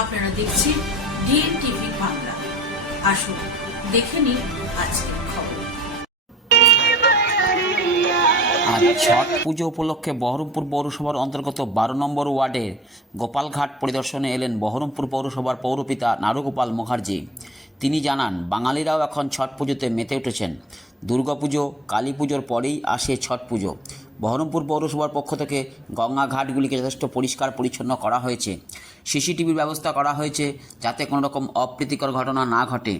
আপনারা দেখছেন DNA TV Bangla. আসুন, দেখে নিন আজকের আজ ছট পুজো উপলক্ষে বহরমপুর পৌরসভার অন্তর্গত বারো নম্বর ওয়ার্ডের গোপালঘাট পরিদর্শনে এলেন বহরমপুর পৌরসভার পৌরপিতা নারুগোপাল মুখার্জি। তিনি জানান, বাঙালিরাও এখন ছট পুজোতে মেতে উঠেছেন। দুর্গাপুজো, কালী পুজোর পরেই আসে ছট পুজো। বহরমপুর পৌরসভার পক্ষ থেকে গঙ্গা ঘাটগুলিকে যথেষ্ট পরিষ্কার পরিচ্ছন্ন করা হয়েছে। সিসিটিভির ব্যবস্থা করা হয়েছে যাতে কোনো রকম অপ্রীতিকর ঘটনা না ঘটে।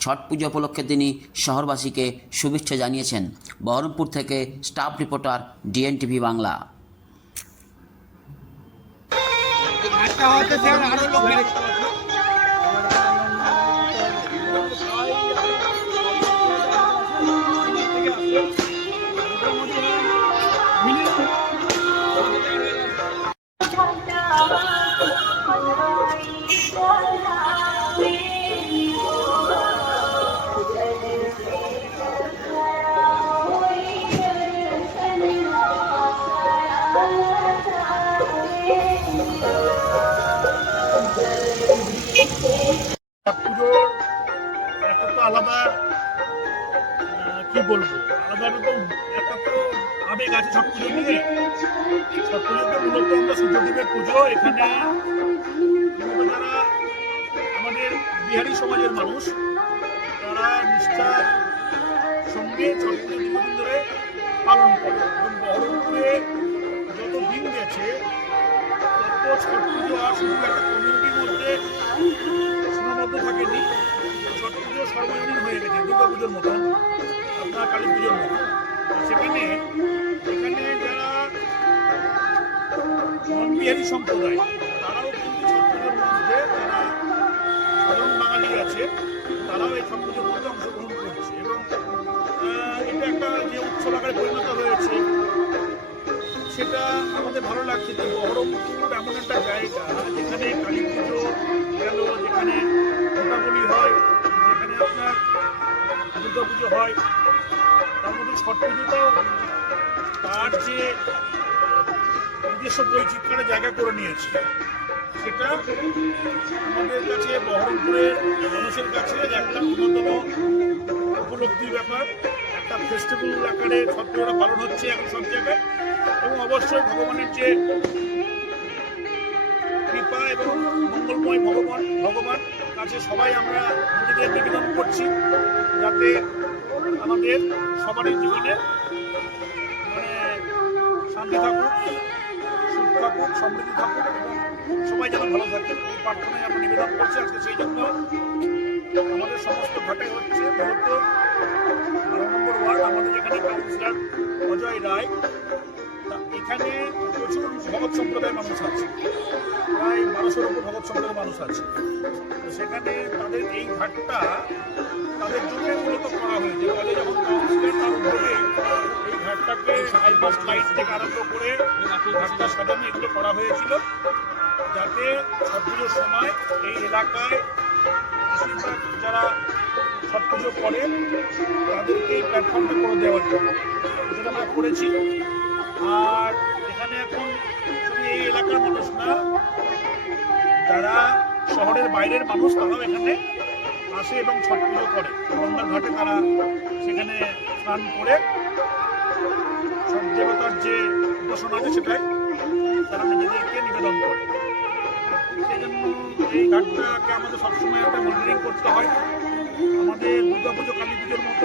ছট পুজো উপলক্ষে তিনি শহরবাসীকে শুভেচ্ছা জানিয়েছেন। বহরমপুর থেকে স্টাফ রিপোর্টার ডিএনটিভি বাংলা। পুজোর বলব? আলাদা তো আবেগ আছে সব পুজো নিয়ে সব পুজোতে মূলত আমরা সূর্যদেবের পুজো, এখানে যারা আমাদের বিহারি সমাজের মানুষ। তারা নিষ্ঠার সঙ্গে ছট ধরে পালন করে। এবং বহরমপুরে যত দিন গেছে, তত ছট পুজো আর শুধু একটা কমিউনিটির মধ্যে সীমাবদ্ধ থাকেনি। ছট পুজো সর্বজনীন হয়ে গেছে দুর্গা পুজোর মতন। কালী পুজোর মতন সেখানে এখানে যারা ননবিহারী সম্প্রদায়, তারাও কিন্তু ছট মধ্যে যারা সাধারণ বাঙালি আছে। তারাও এই ছট পুজোর মধ্যে অংশগ্রহণ করছে এবং এটা একটা যে উৎসব আকারে পরিণত হয়েছে, সেটা আমাদের ভালো লাগছে যে বহরমপুর এমন একটা জায়গা যেখানে কালী পুজো গেল, যেখানে দীপাবলি হয়, যেখানে আপনার দুর্গা পুজো হয়, তার মধ্যে ছট পুজোটাও তার যে নিজস্ব বৈচিত্র্যের জায়গা করে নিয়েছে, সেটা আমাদের কাছে বহরমপুরের মানুষের কাছে একটা অন্যতম উপলব্ধির ব্যাপার, একটা ফেস্টিভ্যাল আকারে ছট পুজোটা পালন হচ্ছে এখন সব জায়গায়। এবং অবশ্যই ভগবানের যে কৃপা এবং মঙ্গলময় ভগবান ভগবান কাছে সবাই আমরা নিজেদের নিবেদন করছি যাতে আমাদের সবারই জীবনে মানে শান্তি থাকুক, সুখ থাকুক, সমৃদ্ধি থাকুক এবং সবাই যেন ভালো থাকে। এই প্রার্থনায় আমরা নিবেদন করছি আজকে সেই জন্য। আমাদের সমস্ত ঘাটে হচ্ছে মূলত বারো নম্বর ওয়ার্ড, আমাদের যেখানে কাউন্সিলর অজয় রায় এখানে প্রচুর ভগৎ সম্প্রদায়ের মানুষ আছে। বারোশোর উপর ভগৎ সম্প্রদায়ের মানুষ আছে। সেখানে তাদের এই ঘাটটা তাদের জন্য মূলত করা হয়েছে। ফলে যখন কাউন্সিলর তার উদ্যোগে এই ঘাটটাকে হাইপাস লাইট থেকে আরম্ভ করে ঘাটটা সাজানো এগুলো করা হয়েছিল, যাতে ছট পুজোর সময় এই এলাকায় যারা ছট পুজো করে তাদেরকে এই প্ল্যাটফর্মটা করে দেওয়ার জন্য। যেটা আমরা করেছি আর এখানে এখন শুধু এই এলাকার মানুষ না যারা শহরের বাইরের মানুষ, তারাও এখানে আসে এবং ছট পুজো করে। গঙ্গার ঘাটে তারা সেখানে স্নান করে। সব দেবতার যে উপাসনা আছে সেটাই তারা নিজেদেরকে নিবেদন করে। সেই জন্য এই ঘাটটাকে আমাদের সবসময় একটা মনিটরিং করতে হয়। আমাদের দুর্গা পুজো কালী পুজোর মতো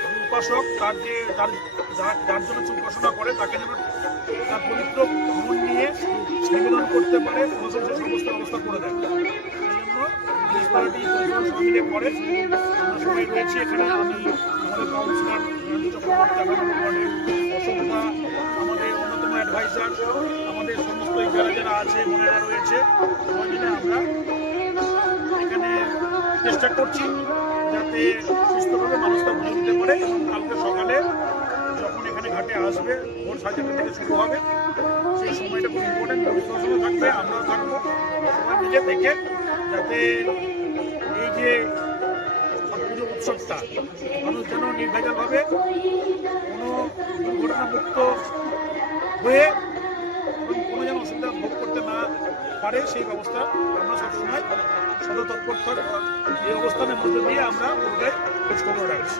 উপাসক তার যে যার জন্য উপাসনা করে, তাকে যেন তার পবিত্র মন নিয়ে নিবেদন করতে পারে প্রশাসন সে সমস্ত ব্যবস্থা করে দেয়। সেই জন্য করে সবাই এখানে। আমি আমাদের আমাদের সমস্ত যারা আছে মনেরা রয়েছে। আমরা চেষ্টা করছি যাতে সুস্থভাবে মানুষটা বুঝে দিতে পারে। কালকে সকালে যখন এখানে ঘাটে আসবে, ভোর চারটে থেকে শুরু হবে, সেই সময়টা খুব ইম্পর্টেন্ট প্রশাসনও থাকবে, আমরাও থাকব। সবাই মিলে থেকে যাতে এই যে পুজো উৎসবটা মানুষ যেন নির্ভেজালভাবে কোনো দুর্ঘটনামুক্ত হয়ে কোনো যেন অসুবিধা ভোগ করতে না পারে, সেই ব্যবস্থা আমরা সবসময় সদর তৎপর থাকব এই অবস্থানে মধ্যে দিয়ে আমরা পুরোটাই খোঁজখবর রাখছি।